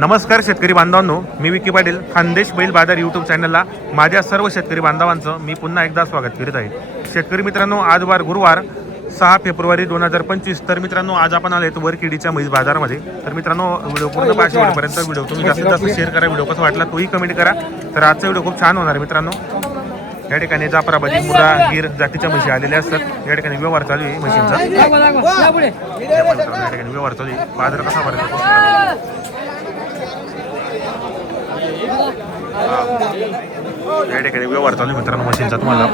नमस्कार शेतकरी बांधवांनो मी विकी पाटील खानदेश बैल बाजार यूट्यूब चॅनलला माझ्या सर्व शेतकरी बांधवांचं मी पुन्हा एकदा स्वागत करीत आहे. शेतकरी मित्रांनो आज वार गुरुवार सहा फेब्रुवारी दोन हजार पंचवीस. तर मित्रांनो आज आपण आलो वर किडीच्या म्हैस बाजारामध्ये. तर मित्रांनो व्हिडिओ पूर्ण पाच शेवटपर्यंत व्हिडिओ तुम्ही जास्तीत जास्त शेअर करा व्हिडिओ कसा वाटला तोही कमेंट करा. तर आजचा व्हिडिओ खूप छान होणार आहे मित्रांनो. या ठिकाणी जाफराबादी मुरा गिर जातीच्या म्हशी आलेल्या असतात. या ठिकाणी व्यवहार चालू आहे म्हशींचा. या ठिकाणी व्यवहार चालू आहे. बाजार कसा भरायचा या ठिकाणी व्यवहार चालू मित्रांनो मशीनचा तुम्हाला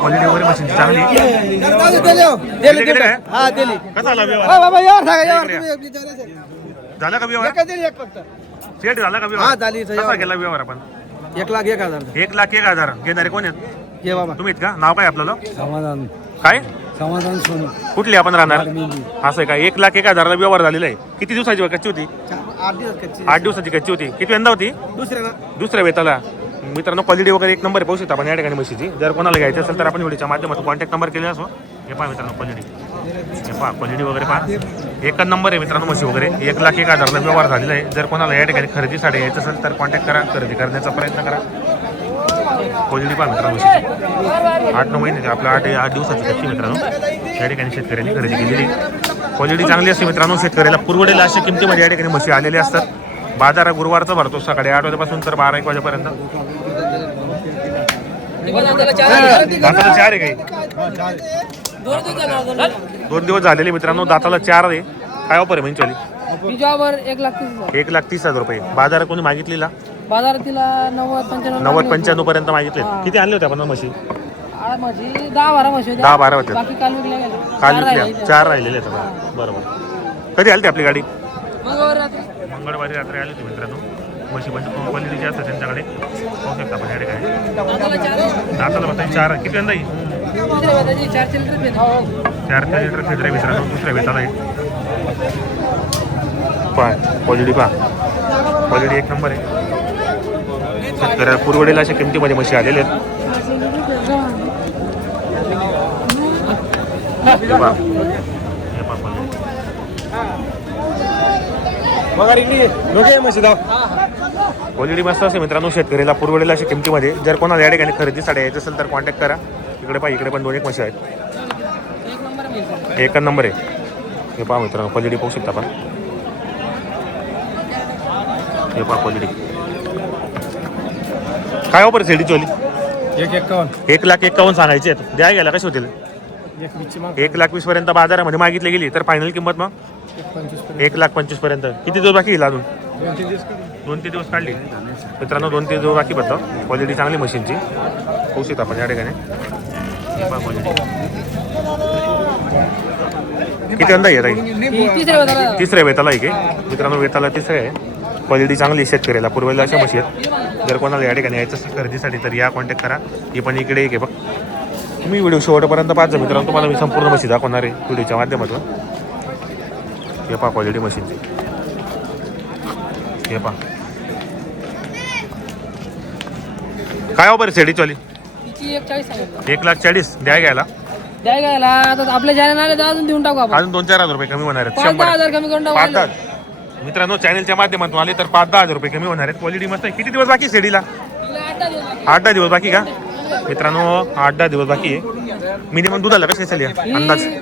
क्वालिटी वगैरे मशीनची चांगली? कसा आला व्यवहार? झाला का व्यवहार? सेट झाला का हा, व्यवहार झाली, कसा व्यवहार. गेला व्यवहार आपण? एक लाख एक हजार. एक लाख एक हजार. घेणारे कोण आहेत? घे बाबा. तुम्ही आहेत का? नाव काय आपल्याला काय? समाधान सोनू. कुठली आपण राहणार? असं आहे का? एक लाख एक हजाराला व्यवहार झालेला आहे. किती दिवसाची कच्ची होती? आठ दिवस कच्ची. आठ दिवसाची कच्ची होती. किती यंदा होती? दुसऱ्या दुसऱ्या वेताला. मित्रांनो क्वालिटी वगैरे एक नंबर पाहू शकता आपण या ठिकाणी म्हशीची. जर कोणाला घ्यायचं असेल तर आपण व्हिडिओच्या माध्यमातून कॉन्टॅक्ट नंबर केले असो. हे पहा मित्रांनो क्वालिटी हे पहा क्वालिटी वगैरे पहा. एकच नंबर आहे मित्रांनो म्हशी वगैरे. एक लाख एक हजारला व्यवहार झालेला आहे. जर कोणाला या ठिकाणी खरेदीसाठी यायचं असेल तर कॉन्टॅक्ट करा. खरेदी करण्याचा प्रयत्न करा. क्वालिटी पहा मित्रांनो आठ नऊ महिन्याची आपल्या आठ आठ दिवसाची कच्ची मित्रांनो. या ठिकाणी शेतकऱ्यांनी खरेदी केलेली. क्वालिटी चांगली असते मित्रांनो शेतकऱ्याला पुरवडेल अशा किमतीमध्ये या ठिकाणी म्हशी आलेल्या असतात. बाजार गुरुवारचा भरतो सकाळी आठ वाजेपासून तर बारा एक वाजेपर्यंत. दाताला चार आहे काही? दोन दिवस झालेले मित्रांनो दाताला चार आहे. काय ऑफर आहे म्हणजे तिच्यावर एक लाख तीस हजार. एक लाख तीस हजार रुपये. बाजार कोणी मागितलेला? बाजारात तिला नव्वद पंच्याण्णव नव्वद पंच्याण्णव पर्यंत मागितले. किती आणले होते आपण म्हशी? दहा बारा म्हशी होत्या. दहा बारा बाकी काल विकल्या गेल्या. काल चार विकल्या. राहिल्या चार राहिलेले आहेत आता. बरोबर. कधी आली आपली गाडी? मंगळवार रात्री. मंगळवारी रात्री आली होती मित्रांनो. म्हशी म्हणजे क्वालिटीची असते त्यांच्याकडे. पाहू शकता आपण या ठिकाणी. दादाला चार आहे. दाताला बघता चार. किती यंदा येईल दुसऱ्या वेताची चारशे लिटर घेते. चार ते लिटर फिल्टर मित्रांनो. दुसऱ्या वेताला आहे. पहा क्वालिटी पहा क्वालिटी एक नंबर आहे. तर पुरवडेल अशा किमतीमध्ये म्हशी आलेले आहेत. क्वालिटी मस्त असेल मित्रांनो शेतकरीला पुरवडेल अशा किमतीमध्ये. जर कोणाला या ठिकाणी खरेदीसाठी यायचं असेल तर कॉन्टॅक्ट करा. इकडे पहा इकडे पण दोन एक म्हशी आहेत. एक नंबर एकच नंबर आहे. हे पहा मित्रांनो क्वालिटी पाहू शकता आपण हे पहा क्वालिटी काय ऑफर सेडी चोली एक एकावन्न. एक लाख एकावन्न सांगायचे आहेत. द्या गेला कसे होतील? एक लाख वीस पर्यंत बाजारामध्ये मागितली गेली तर फायनल किंमत मग? एक लाख पंचवीसपर्यंत. किती दिवस बाकी येईल अजून? दोन तीन दिवस काढली. मित्रांनो दोन तीन दिवस बाकी पडतं क्वालिटी चांगली मशीनची. पाहू शकता आपण या ठिकाणी. किती अंदा येत आहे तिसऱ्या वेताला तिसऱ्या वेताला आहे की? मित्रांनो वेताला तिसरं आहे. क्वालिटी चांगली आहे शेतकऱ्याला. पूर्वेला अशा म्हशी आहेत. जर कोणाला या ठिकाणी यायचं असेल खरेदीसाठी तर या कॉन्टॅक्ट करा. ही पण इकडे एक आहे बघ. तुम्ही व्हिडिओ शेवटपर्यंत पाच मित्रांनो तुम्हाला मी संपूर्ण म्हशी दाखवणार आहे व्हिडिओच्या माध्यमातून. हे पहा क्वालिटी मशीनची हे पहा. काय ऑफर सेडीचवाली तिची एक लाख चाळीस. द्या घ्यायला. द्याय घ्यायला. आता आपल्या तर अजून देऊन टाकू आपण. अजून दोन चार हजार रुपये कमी होणार आहेत. शंभर. हजार कमी करून टाकू. मित्रांनो चॅनलच्या माध्यमातून आले तर पाच दहा हजार रुपये कमी होणार आहेत. क्वालिटी मस्त आहे. किती दिवस बाकी तिला आठ दहा दिवस बाकी. का? मित्रांनो आठ दहा दिवस बाकी आहे. मिनिमम दुधाला कसं चालली? अंदाज? ही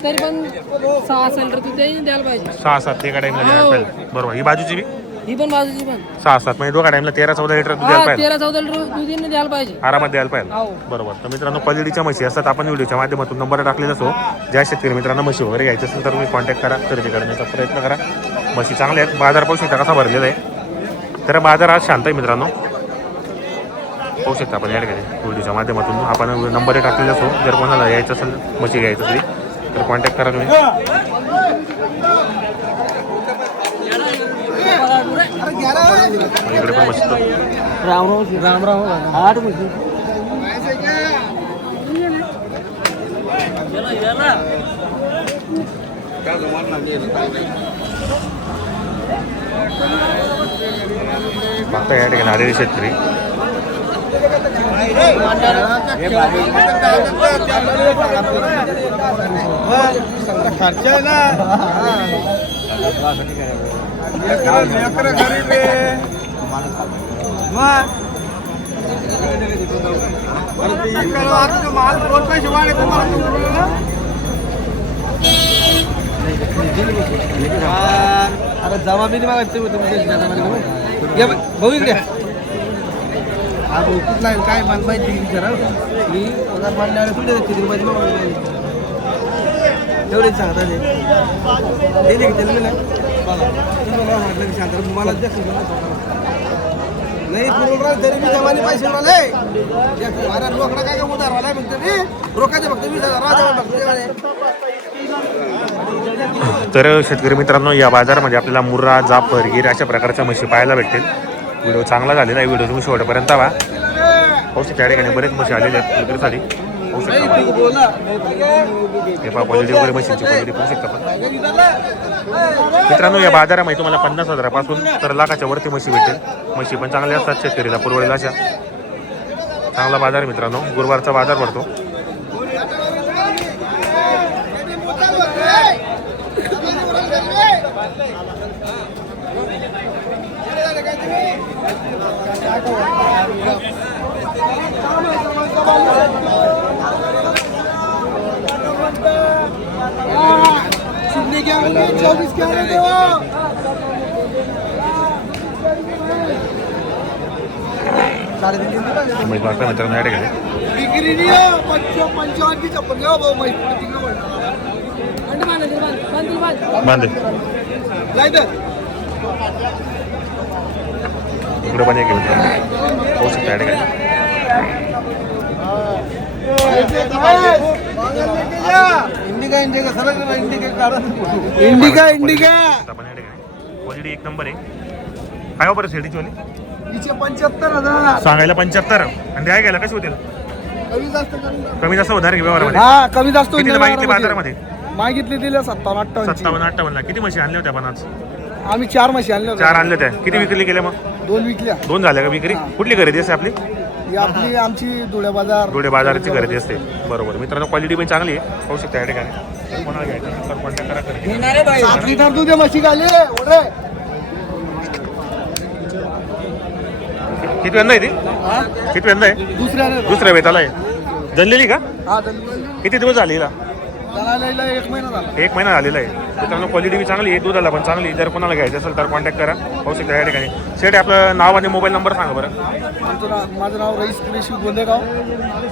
सहा सात एका टाइमला पाहिजे. बरोबर. ही बाजूची बी? ही पण बाजूची पण. सहा सात. म्हणजे दोघा टाइमला तेरा चौदा लिटर दूध द्यायला हा पाहिजे. तेरा चौदा लिटर दूध हिने द्यायला पाहिजे. आरामात द्यायला पाहिजे. हो. बरोबर. तर मित्रांनो क्वालिटीच्या म्हशी असतात. आपण व्हिडिओच्या माध्यमातून नंबर टाकलेला असो ज्या शेतकरी मित्रांनो म्हशी वगैरे घ्यायचे असेल तर तुम्ही कॉन्टॅक्ट करा. खरेदी करण्याचा प्रयत्न करा. म्हशी चांगल्या आहेत. बाजार पाहू शकता कसा भरलेला आहे. तर बाजार आज शांत आहे मित्रांनो. पाहू शकता आपण या ठिकाणी. व्हिडिओच्या माध्यमातून आपण नंबर टाकलेला असो जर कोणाला यायचं असेल म्हशी घ्यायचं असेल तर कॉन्टॅक्ट करा तुम्ही. इकडे पण मस्त राम राम राम राम. आठ बघता या ठिकाणी आलेले शेतकरी खर्च आहे ना गरीब आहे. माल पैसे तुम्हाला अरे जबाबी नाही मागत तुम्ही तुमच्या भाऊ इकडे हा भाऊ कुठला काय मला माहिती विचारा. मी पगार मांडल्यावर कुठे किती रुपयाची मागवली तेवढेच सांगता ते हे नाही का त्याला तुम्हाला म्हटलं की मला द्या नाही पुरवठा तरी मी जमाने पैसे अरे रोकडा काय काय उधार वाला म्हणतो मी? रोखाचे फक्त हजार. राजा फक्त. तर शेतकरी मित्रांनो या बाजारामध्ये आपल्याला मुर्रा जाफर गिर अशा प्रकारच्या म्हशी पाहायला भेटतील. व्हिडिओ चांगला झालेला आहे व्हिडिओ तुम्ही शेवटपर्यंत पहा. पाहू शकता ठिकाणी बरेच म्हशी आलेले आहेत विक्रीसाठी. पाहू शकता तू बोला हे पहा क्वालिटी वगैरे म्हशींची क्वालिटी पाहू शकता पण मित्रांनो या बाजारामध्ये तुम्हाला पन्नास हजारापासून तर लाखाच्या वरती म्हशी भेटेल म्हशी पण चांगल्या असतात शेतकरीला पुरवडेल अशा. चांगला बाजार मित्रांनो गुरुवारचा बाजार भरतो. चौबीस क्या साडेतीन दिन दिला. म्हैस बघता मित्रांनो या ठिकाणी विक्री नाही हो, पंच- इकडे पण एक पाहू शकता इंडिका इंडिका इंडिका क्वालिटी एक नंबर आहे. काय वापर शेडीची वाली? पंच्याहत्तर हजार. सांगायला पंच्याहत्तर. आणि द्याय गेला कशी होतील? कमी जास्त करून द्या. कमी जास्त हा मागितली. बाजारामध्ये? मागितली दिले सत्तावन्न अठ्ठावन्न सत्तावन्न अठ्ठावन्नला. किती म्हशी आणल्या होत्या पण आज? आम्ही चार म्हशी आणल्या चार आणल्या होत्या. किती विक्री केल्या मग? दोन विकल्या. दोन झाल्या का विक्री? कुठली खरेदी असते आपली? ही आपली आमची धुळे बाजार. डोळे बाजाराची खरेदी असते. बरोबर. मित्रांनो क्वालिटी पण चांगली आहे. पाहू शकता या ठिकाणी. तर कोणाला घ्यायचं असेल तर कॉन्टॅक्ट करा खरेदी. सात लिटर दूध आहे म्हशी खाली. ओढे. किती वेंदा आहे ती? किती वेंदा आहे? दुसऱ्याने दुसऱ्या वेताला आहे. जणलेली का? हा किती दिवस झाली हिला? दलालाईला एक महिना झाला. एक महिना झालेला आहे. मित्रांनो क्वालिटी बी चांगली आहे दुधाला पण चांगली. जर कोणाला घ्यायचं असेल तर कॉन्टॅक्ट करा. पाहू शकता या ठिकाणी. शेट आपलं नाव आणि मोबाईल नंबर सांगा बरं. आमचं नाव माझं नाव रईस कृषी गोंदेगाव.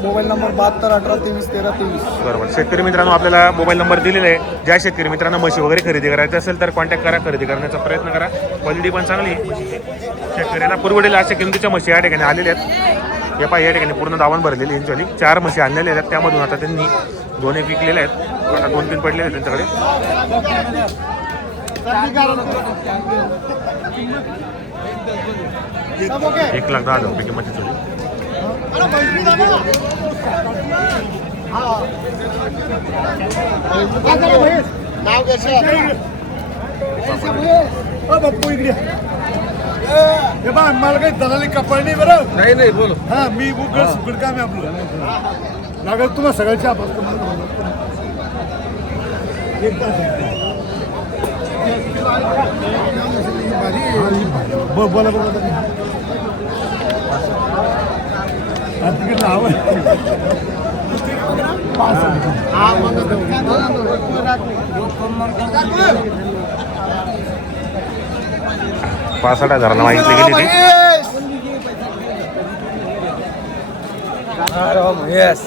मोबाईल नंबर बहात्तर अठरा तेवीस तेरा तेवीस. बरोबर. शेतकरी मित्रांनो आपल्याला मोबाईल नंबर दिलेला आहे. ज्या शेतकरी मित्रांनो म्हशी वगैरे खरेदी करायची असेल तर कॉन्टॅक्ट करा खरेदी करण्याचा प्रयत्न करा. क्वालिटी पण चांगली आहे. म्हशीची. शेतकऱ्याला पुरवडेल अशा किमतीच्या म्हशी या ठिकाणी आलेल्या आहेत. या पाय या ठिकाणी पूर्ण दावण भरलेली यांच्यावाली चार म्हशी आणलेल्या आहेत. त्यामधून आता त्यांनी दोन एक विकलेल्या आहेत. आता दोन तीन पडलेले आहेत त्यांच्याकडे. एक लाख दहा हजार रुपये किंमतीची होती. बाप्पू इकडे हे बा मला काही दलाली कपड नाही बरं नाही नाही बोल. हा मी उघड सुकड काम आहे आपलं. लागत तुम्हाला सगळ्याची आपण बोला बोला तिकीट लावा पासष्ट हजाराला मागितली गेली ती येस